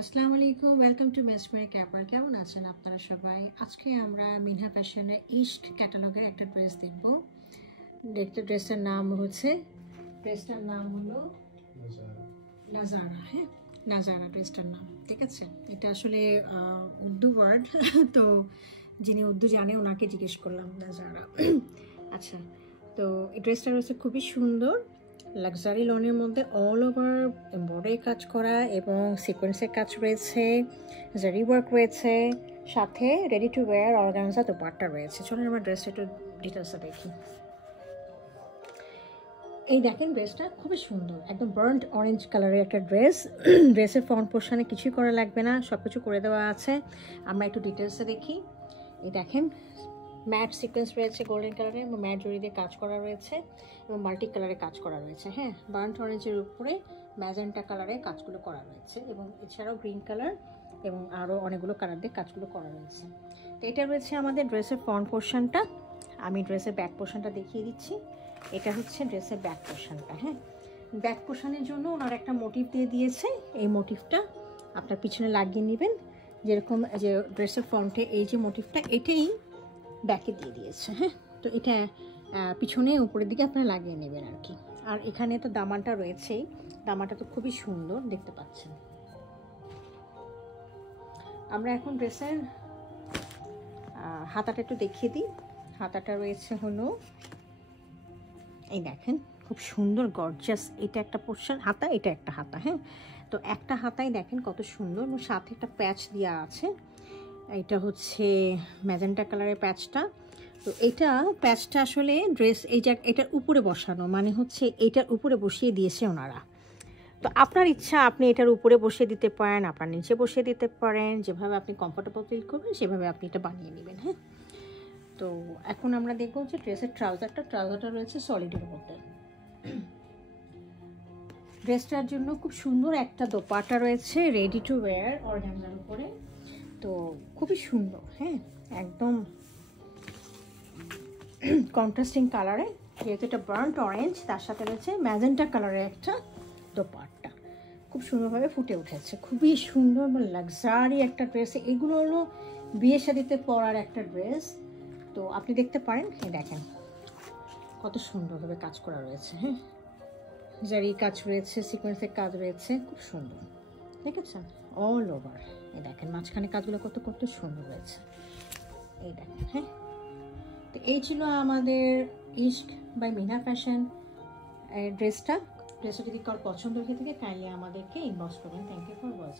আসসালামু আলাইকুম, welcome to মেসমেরিক caper. কেমন আছেন আপনারা সবাই? আজকে আমরা মিনহা ফ্যাশনের ইস্ট ক্যাটালগের একটা ড্রেস দেখব। ড্রেসটার নাম হলো নাজারা। হ্যাঁ, নাজারা ড্রেসটার নাম, ঠিক আছে। এটা আসলে উর্দু ওয়ার্ড তো যিনি উর্দু জানে ওনাকে জিজ্ঞেস করলাম নাজারা। আচ্ছা, তো এই ড্রেসটা রয়েছে খুবই সুন্দর লাক্সারি লনের মধ্যে, অল ওভার এমব্রয়ডারি কাজ করা এবং সিকোয়েন্সের কাজ রয়েছে, জারি ওয়ার্ক রয়েছে, সাথে ready to wire organza dupatta রয়েছে। চলুন আমরা ড্রেসটা একটু ডিটেলসে দেখি। এই দেখেন, ড্রেসটা খুবই সুন্দর, একদম বার্ন্ট অরেঞ্জ কালারের একটা ড্রেস। ড্রেসের ফ্রন্ট পোর্শনে কিছুই করা লাগবে না, সব কিছু করে দেওয়া আছে। আমরা একটু ডিটেলসে দেখি। এই দেখেন, ম্যাট সিকোয়েন্স রয়েছে গোল্ডেন কালারের এবং ম্যাট জড়ি দিয়ে কাজ করা রয়েছে এবং মাল্টি কালারে কাজ করা রয়েছে। হ্যাঁ, বার্ন্ট অরেঞ্জের উপরে ম্যাজেন্টা কালারে কাজগুলো করা রয়েছে এবং এছাড়াও গ্রিন কালার এবং আরও অনেকগুলো কালার দিয়ে কাজগুলো করা রয়েছে। তো এটা রয়েছে আমাদের ড্রেসের ফ্রন্ট পোর্শনটা। আমি ড্রেসের ব্যাক পোর্শনটা দেখিয়ে দিচ্ছি। এটা হচ্ছে ড্রেসের ব্যাক পোর্শনটা। হ্যাঁ, ব্যাক পোর্শনের জন্য ওনার একটা মোটিভ দিয়ে দিয়েছে। এই মোটিভটা আপনার পিছনে লাগিয়ে নেবেন, যেরকম যে ড্রেসের ফ্রন্টে এই যে মোটিভটা, এটাই ব্যাকে দিয়ে দিয়েছে। হ্যাঁ, তো এটা পিছনে উপরের দিকে আপনারা লাগিয়ে নেবেন আর কি। আর এখানে তো দামানটা রয়েছেই, দামানটা তো খুবই সুন্দর দেখতে পাচ্ছেন। আমরা এখন ড্রেসের হাতাটা একটু দেখিয়ে দিই। হাতাটা রয়েছে হলো, এই দেখেন, খুব সুন্দর গর্জাস। এটা একটা পোর্শন হাতা, এটা একটা হাতা। হ্যাঁ, তো একটা হাতাই দেখেন কত সুন্দর এবং সাথে একটা প্যাচ দেওয়া আছে। এটা হচ্ছে ম্যাজেন্টা কালারের প্যাচটা। তো এটা প্যাচটা আসলে ড্রেস এটার উপরে বসানো, মানে হচ্ছে এটার উপরে বসিয়ে দিয়েছে ওনারা। তো আপনার ইচ্ছা, আপনি এটার উপরে বসিয়ে দিতে পারেন, আপনার নিচে বসিয়ে দিতে পারেন, যেভাবে আপনি কমফোর্টেবল ফিল করবেন সেভাবে আপনি এটা বানিয়ে নেবেন। হ্যাঁ, তো এখন আমরা দেখবো যে ড্রেসের ট্রাউজারটা রয়েছে সলিডের মধ্যে। ড্রেসটার জন্য খুব সুন্দর একটা দোপাট্টা রয়েছে রেডি টু ওয়্যার অর্গানজার উপরে। তো খুবই সুন্দর। হ্যাঁ, একদম কন্ট্রাস্টিং কালারে, যেহেতু এটা বার্ন্ট অরেঞ্জ, তার সাথে রয়েছে ম্যাজেন্টা কালারের একটা দোপাট্টা। খুব সুন্দরভাবে ফুটে উঠেছে, খুবই সুন্দর এবং লাক্সারি একটা ড্রেস। এগুলো হলো বিয়ে শাদিতে পরার একটা ড্রেস। তো আপনি দেখতে পারেন, দেখেন কত সুন্দরভাবে কাজ করা রয়েছে। হ্যাঁ, জারি কাজ রয়েছে, সিকোয়েন্সের কাজ রয়েছে, খুব সুন্দর দেখেছেন অল ওভার। এই দেখেন মাঝখানে কাজগুলো কত কত সুন্দর রয়েছে, এই দেখেন। হ্যাঁ, তো এই ছিল আমাদের ইস্ক বাই মিনহা ফ্যাশন ড্রেসটা যদি কারোর পছন্দ হয়ে থাকে কাইন্ডলি আমাদেরকে ইনবক্স করবেন। Thank you for watching.